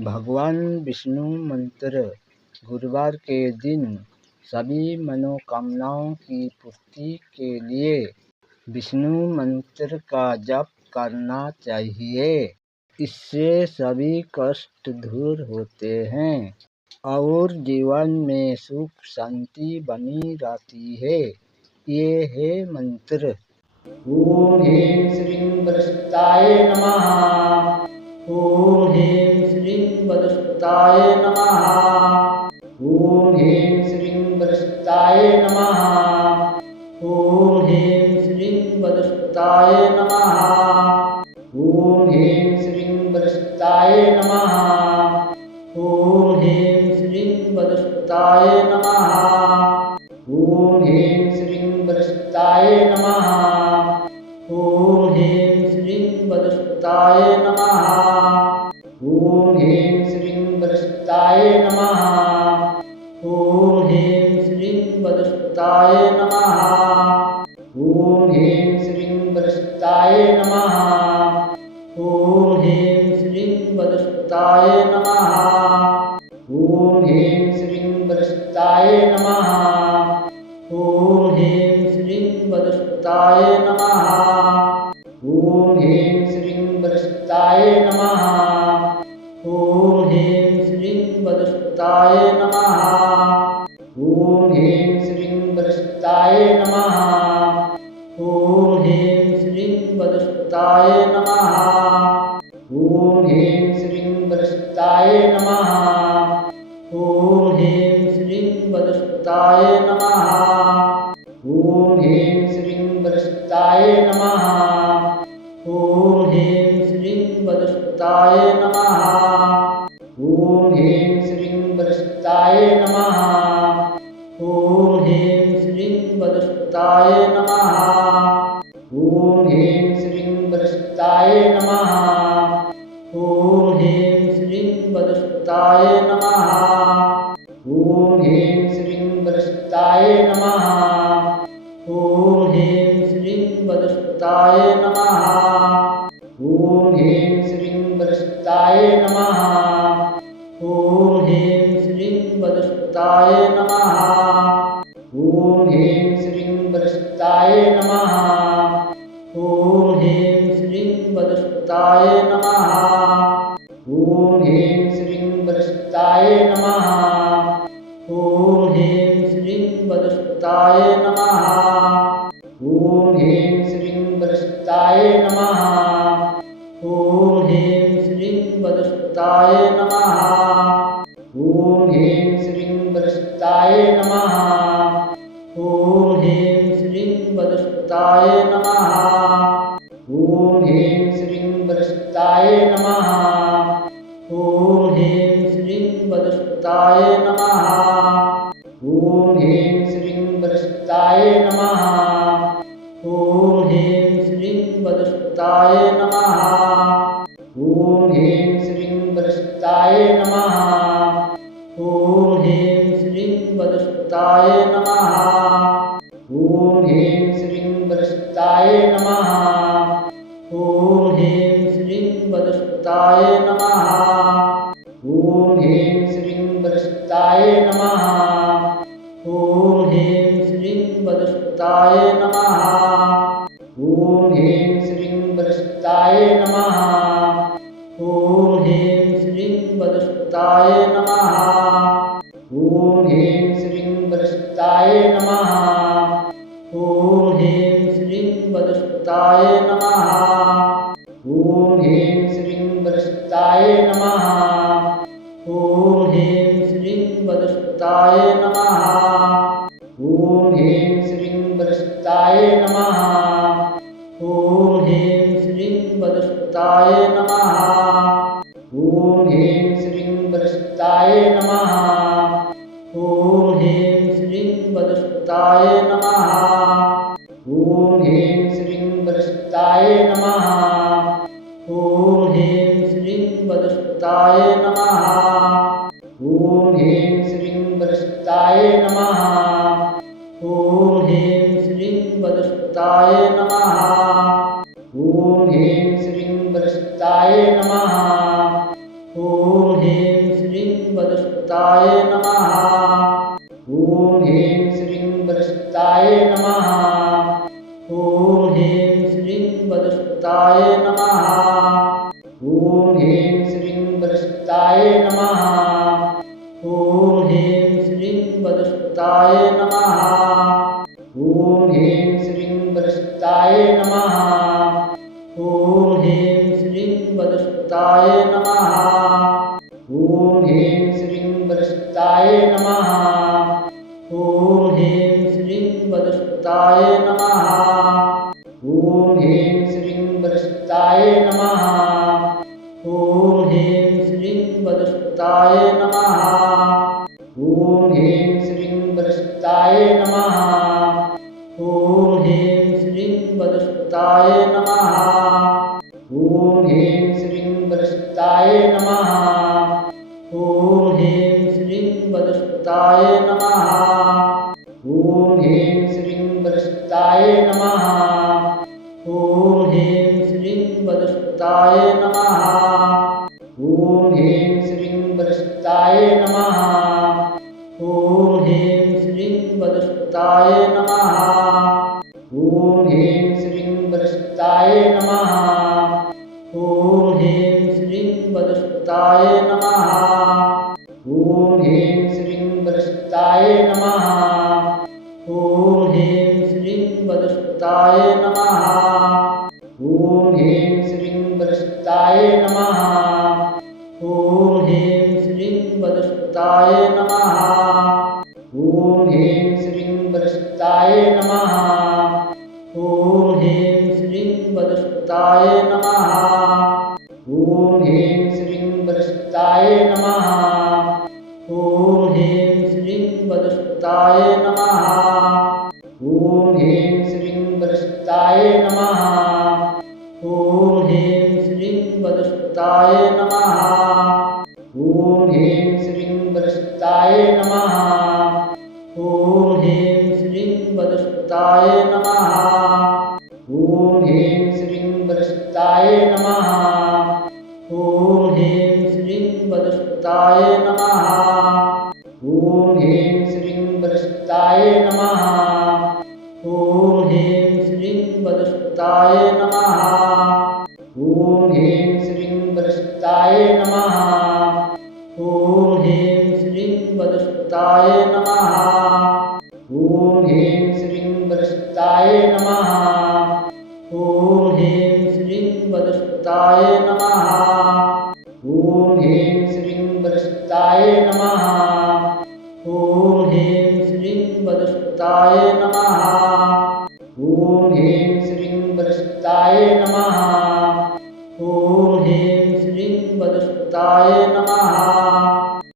भगवान विष्णु मंत्र, गुरुवार के दिन सभी मनोकामनाओं की पूर्ति के लिए विष्णु मंत्र का जप करना चाहिए। इससे सभी कष्ट दूर होते हैं और जीवन में सुख शांति बनी रहती है। ये है मंत्र। ॐ ह्रीं नमः। ह्रीं वरस्ताय नमः। ॐ ह्रीं श्रीं वरस्ताय नमः। ॐ ह्रीं श्रीं वरस्ताय नमः। ॐ ह्रीं श्रीं वरस्ताय नमः। ॐ ह्रीं श्रीं वरस्ताय नमः। ॐ ह्रीं श्रीं वरस्ताय नमः। ॐ ह्रीं श्रीं वरस्ताय नमः। नमः। ॐ ह्रीं श्रीं वरस्ताय नमः। ॐ ह्रीं श्रीं वरस्ताय नमः। ॐ ह्रीं श्रीं वरस्ताय नमः। ॐ ह्रीं श्रीं वरस्ताय नमः। ॐ ह्रीं श्रीं वरस्ताय नमः। ॐ ह्रीं श्रीं वरस्ताय नमः। वरस्ताय नमः। ॐ ह्रीं श्रीं वरस्ताय नमः। ॐ ह्रीं श्रीं वरस्ताय नमः। श्रीं नम। ॐ ह्रीं श्रीं वरस्ताय नमः। ॐ ह्रीं श्रीं वरस्ताय नमः। ॐ ह्रीं श्रीं वरस्ताय नमः। वरस्ताय नमः। ॐ ह्रीं श्रीं वरस्ताय नमः। ॐ ह्रीं श्रीं वरस्ताय नमः। ॐ ह्रीं श्रीं वरस्ताय नमः। ॐ ह्रीं श्रीं वरस्ताय नमः। ॐ ह्रीं श्रीं वरस्ताय नमः। ॐ ह्रीं श्रीं वरस्ताय नमः। नमः। ॐ ह्रीं श्रीं वरस्ताय नमः। ॐ ह्रीं श्रीं वरस्ताय नमः। ॐ ह्रीं श्रीं वरस्ताय नमः। ॐ ह्रीं श्रीं वरस्ताय नमः। ॐ ह्रीं श्रीं वरस्ताय नमः। ॐ ह्रीं श्रीं वरस्ताय नमः। वरस्ताय नमः। ॐ ह्रीं श्रीं वरस्ताय नमः। ॐ ह्रीं श्रीं वरस्ताय नमः। ॐ ह्रीं श्रीं वरस्ताय नमः। ॐ ह्रीं श्रीं वरस्ताय नमः। वरस्ताय नमः। ॐ ह्रीं श्रीं वरस्ताय नमः। ॐ ह्रीं श्रीं वरस्ताय नमः। ॐ ह्रीं श्रीं वरस्ताय नमः। वदस्ताय नमः। ॐ ह्रीं श्रीं वदस्ताय नमः। ॐ ह्रीं श्रीं वदस्ताय नमः। ॐ ह्रीं श्रीं वदस्ताय नमः। ॐ ह्रीं श्रीं वदस्ताय नमः। ॐ ह्रीं श्रीं वदस्ताय नमः। ॐ ह्रीं श्रीं वदस्ताय नमः। नमः। ॐ ह्रीं श्रीं वदस्ताय नमः। ॐ ह्रीं श्रीं वदस्ताय नमः। ॐ ह्रीं श्रीं वदस्ताय नमः। ॐ ह्रीं श्रीं वदस्ताय नमः। ॐ ह्रीं श्रीं वदस्ताय नमः। ॐ ह्रीं श्रीं वदस्ताय नमः। वदस्ताय नमः। ॐ ह्रीं श्रीं वदस्ताय नमः। ॐ ह्रीं श्रीं वदस्ताय नमः। ॐ ह्रीं श्रीं वदस्ताय नमः। ॐ ह्रीं श्रीं वदस्ताय नमः। वदस्ताय नमः। ॐ ह्रीं श्रीं वदस्ताय नमः। ॐ ह्रीं श्रीं वदस्ताय नमः। ॐ ह्रीं श्रीं वदस्ताय वदस्ताय नमः। ॐ ह्रीं श्रीं वदस्ताय नमः। ॐ ह्रीं श्रीं वदस्ताय नमः। ॐ ह्रीं श्रीं वदस्ताय नमः। ॐ ह्रीं श्रीं वदस्ताय नमः। ॐ ह्रीं श्रीं वदस्ताय नमः। नमः। ॐ ह्रीं श्रीं वदस्ताय नमः। ॐ ह्रीं श्रीं नमः। ॐ ह्रीं श्रीं नमः।